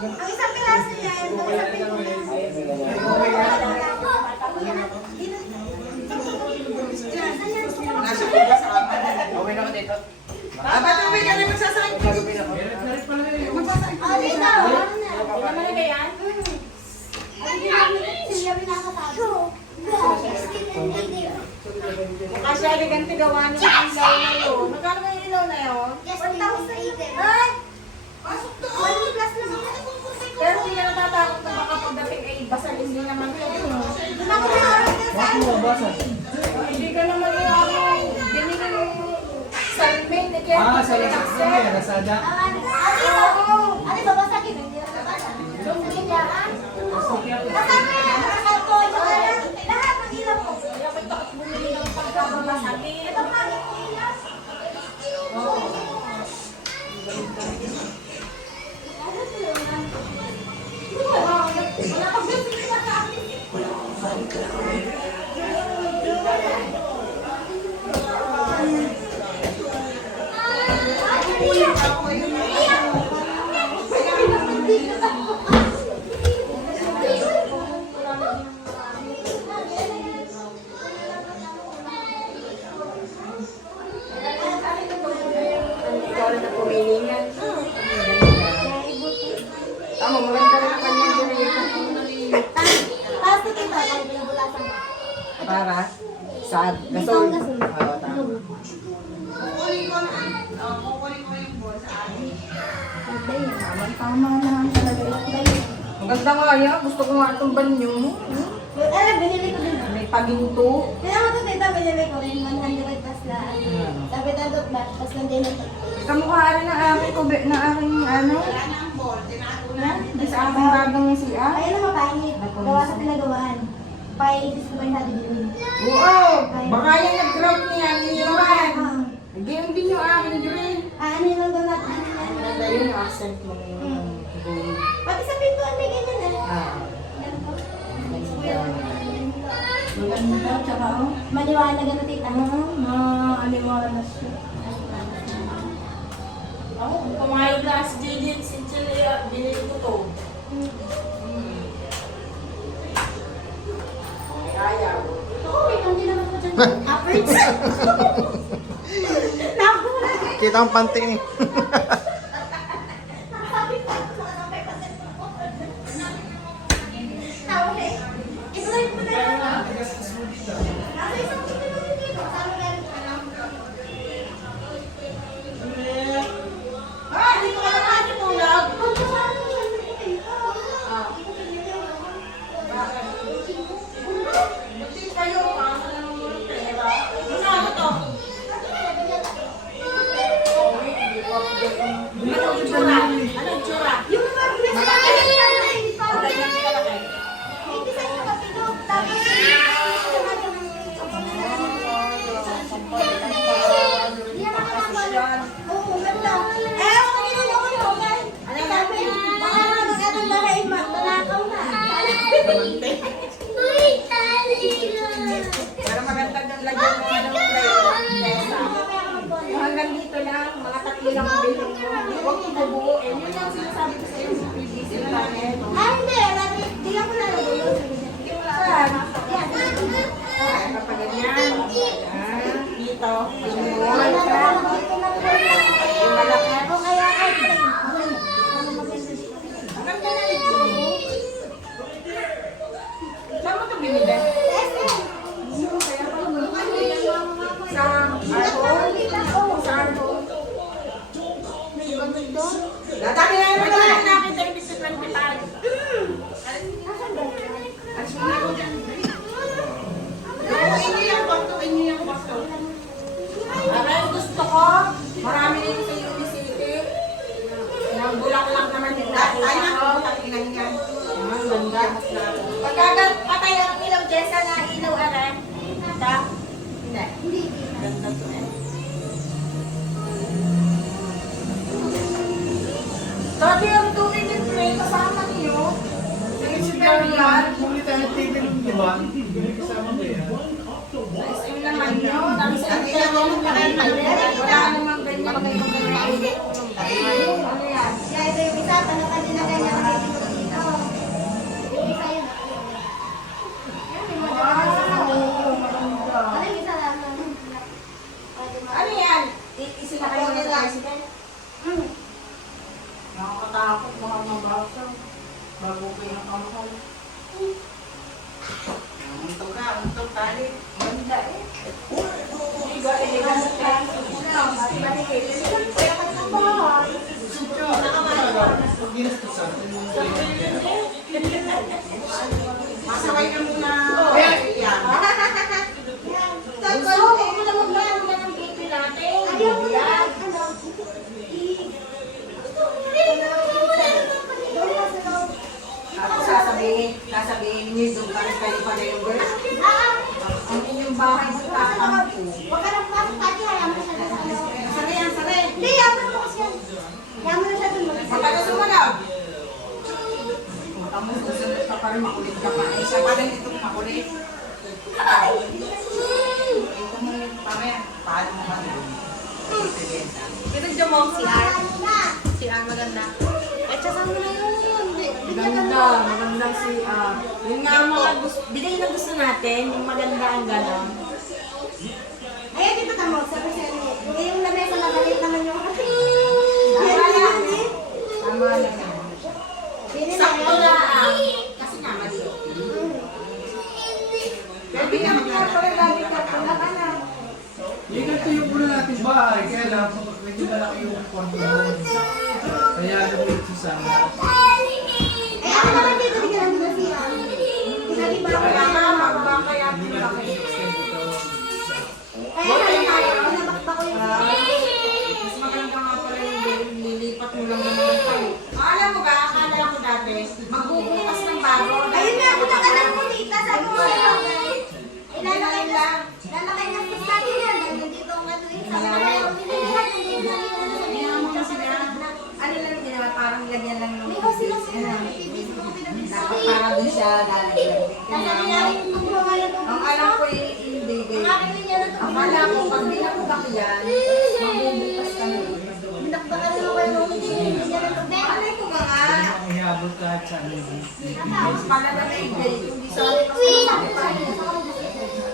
Ang isang piraso niya, nasa ko ba sa amin? Okay na ka dito? Ba't uwi ka rin magsasakit? Dito! Hindi naman na yan? Sila pinakatago. Kasi ganti gawa niyo yung ilaw na yun. Magkano ba yung ilaw na yun? 1,000. Ay! Pasok to! 1 plus naman. Pero hindi na natatakot na baka pagdating ay basal. Hindi naman yun. Bakit mo basal? Hindi ka naman yung binili yung salmain. Salmain. Nasada? Ano ba basagin? Hindi na nabasag. Nagigyan? Kasama yan. Kasama yan. Lahat ng ilaw ko. Kaya may takot bumili ng pagkabasagin. Ito pangit ko ilaw. Para sa gasol. Kukunin ko yung ball sa akin. Tama naman talaga ito. Ang ganda nga yan. Gusto ko nga itong banyo. Binili ko din. May paginto. Kaya mo ito dito, binili ko rin 100 plus lang. Sabi na doon ba, plus lang din ito. Kamukha rin ng aking kubi, na aking ano. Wala na ang ball. Tinago na. Di sa aking bagong CR. Ayun ang mapangit. Gawa sa pinagawaan. Paisis ko ba yung natin din? Oo! Baka yung nag-ground niya, niliwan. Ganyan din yung aking green. Ano yung lang natin? Ganda yun yung accent mo yung gold. Pati sa pintuan may ganyan eh. Maganda, tsaka Maliwanag na tita. aliwanag siya. Ako, pumayag na si JJ Sinchilla, binili ko to. Ayaw. Oo, ikaw din naman ko dyan. Upwards. Nakuha. Kita ang panty ni. Ituloy mo na yun. Nasa isang puti mo din dito. Saan mo galing ka lang? Ah, dito ka naman si Tulog. Pagkasama mo siya dito. Buti kayo, kasi naman mo ng pera. Ano to? Anong itsura? Anong itsura? Yung mga bilis na Ganyan kalaki. hindi sa inyo kapilog. Tapos, hindi naman nakakala. Oo, ganda. Eh, ako kanina ako yung okay. Ano sabi? Baka naman mag-atong bahay, manakaw na. Pero maganda yung lagyan mo ng pesa. Hanggang dito lang, mga 3 lang ang bilhin mo. Huwag mo bubuuin. Yun yung sinasabi ko sa'yo sa PBC namin. Ah, hindi. Hindi ako nalagay. Hindi mo lang. Kapag ganyan. Dito. Ayun. Yung malaki. O kaya ay Hanggang dyan na ito. Saan mo ito binili? Sa Arco? Sa Arco? Dati na naman lang nakita yung bis 25. Tukuin niyo yung box, tukuin niyo yung box. Aray, gusto ko. Marami dito sa Unicity. Yung bulaklak naman yung nakita ko. Ang ganda. Pagkagat patay ang ilaw, Jessa na ilaw, aray. Hindi. Ganda Wala namang ganyan. Ano yan? Kaya ito yung isa, tanong din na ganyan. Nakikita dito. Yung isa yun. Yan, may ano yung isa lang? Ano yan? Isinakay mo na sa bicycle? Nakakatakot mga mabasa. Bago kayo nakamahal. Untog ka, untog tali. Ganda eh. Iga, Ginastusan. masakay ka muna. Yan. Gusto ko na maglaro na ng baby natin. Ayaw mo na. Tapos sasabihin niyo doon pa rin kayo pala yung girl. Ang inyong bahay sa tatampo. Huwag ka nang pasok, Tati. Hayaan mo siya na sa ano. Sari yan, sari. Hindi, yaman mo kasi yan. Yaman na siya dun. Magkano sumunod? Kamu susunod ka pa rin, makulit ka pa. Isa pa rin itong makulit. Ito mo yung pamaya. Paano mo ka rin? Ito mo si Ar. Si Ar maganda. Eh, sasama na yun. Magandang si Yung nga ang mga gusto, bigay na gusto natin, yung maganda ang gano'n. Ayun, dito tamo. Sabi siya niya. Yung lamesa magalit naman yung kasi. Tama lang. Tama lang. Sakto na Kasi nga maliit. Pwede ka magkakaroon lagi ka pala ka na. Yung ganito yung muna natin bahay, kaya lang, medyo malaki yung kwarto doon. Kaya nabit sa sama. Eh, ako naman dito. Hindi ka lang dito siya. Sabi ba ako Kaya na nga, magbakaya Hindi po natin laki. i-extend ito. kaya tayo. Pinabakba ko yung Mas maganda nga pala yung lilipat mo lang naman tayo. Alam mo ba, akala ko dati, magbubukas ng bago. ayun nga, ako nang alam ko dito. Sabi ko sa'yo. Ilalakay na. Lalakay na sa natin yan. Nandito ang ano yun. Sabi ko kayo, pinilihan. Nandito lang yung ano sa Kaya mo kasi na, ano lang ginawa, parang lagyan lang ng may house sila sila. May TV sa mga pinabili. dapat parang din siya lalagyan. Nasabi namin kung gumagaya ng Ang alam ko hindi Ang aking linya na ito. Akala ko pag binakbak yan, mabubukas ka na. Binakbakan mo kayo ng linya na ito. Alay ko ba nga? Ang ihabot kahit sa ano. Mas pala na may day, kundi sa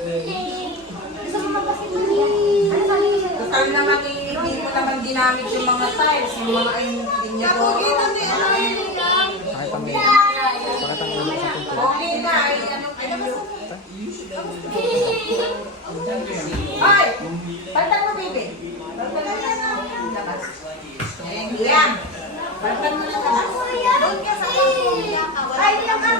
Gusto mo magbasketball niya? Ano sabi ko sa'yo? total naman hindi mo naman ginamit yung mga tiles, yung mga linya ko. Okay na, ay ano kayo? Ay! Palitan mo, baby. Palitan mo na ang labas. Yan. Palitan mo na labas. Doon ka sa pamilya ka. Ay, diyan ka.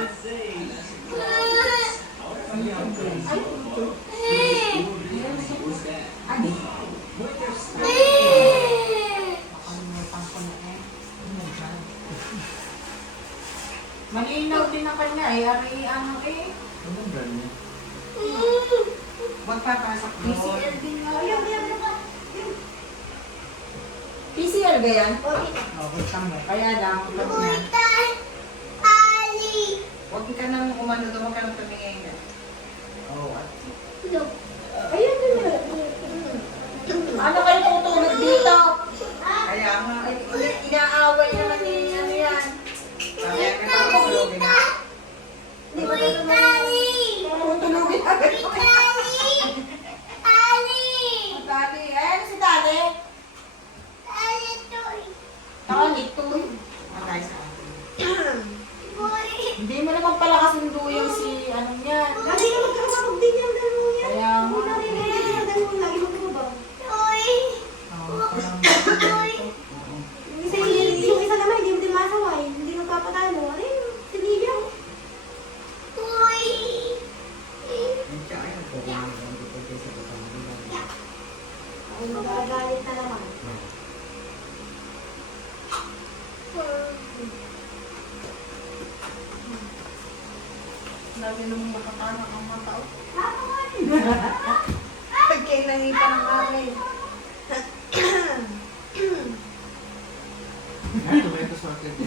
Adi. Malinaw din ang kanya eh. Ari, ano eh. Anong brand niya? Magpapasok mo. PCL din nga. Ayaw, ayaw, ayaw. PCL ba yan? Okay. Okay, tama. Kaya lang, pag yan. Huwag ka nang umano doon, huwag ka nang tumingin. Oo. Ayun, ayun. Ano kayo tutulog dito? Kaya nga, Ay, inaaway naman ni ano yan. kaya ka nang tulogin na. Di ba ito naman? Tutulogin agad ko. Dali, ayan si Dali. Nakalitoy. Matay sa akin. Hindi mo naman pala kasundo yung si ano yan. Lagi na magkakasabog din yung dalawa yan. Kaya Kung narinig yung dalawa, lagi magkakabog. Yung isa naman, hindi mo din masaway. Hindi magpapatalo. Ano yun? Si Livia. Ay, magagalit na naman. Lagi nung makakanak ang mga tao. Ako, Pagkain nangipa ng akin. Tomato market.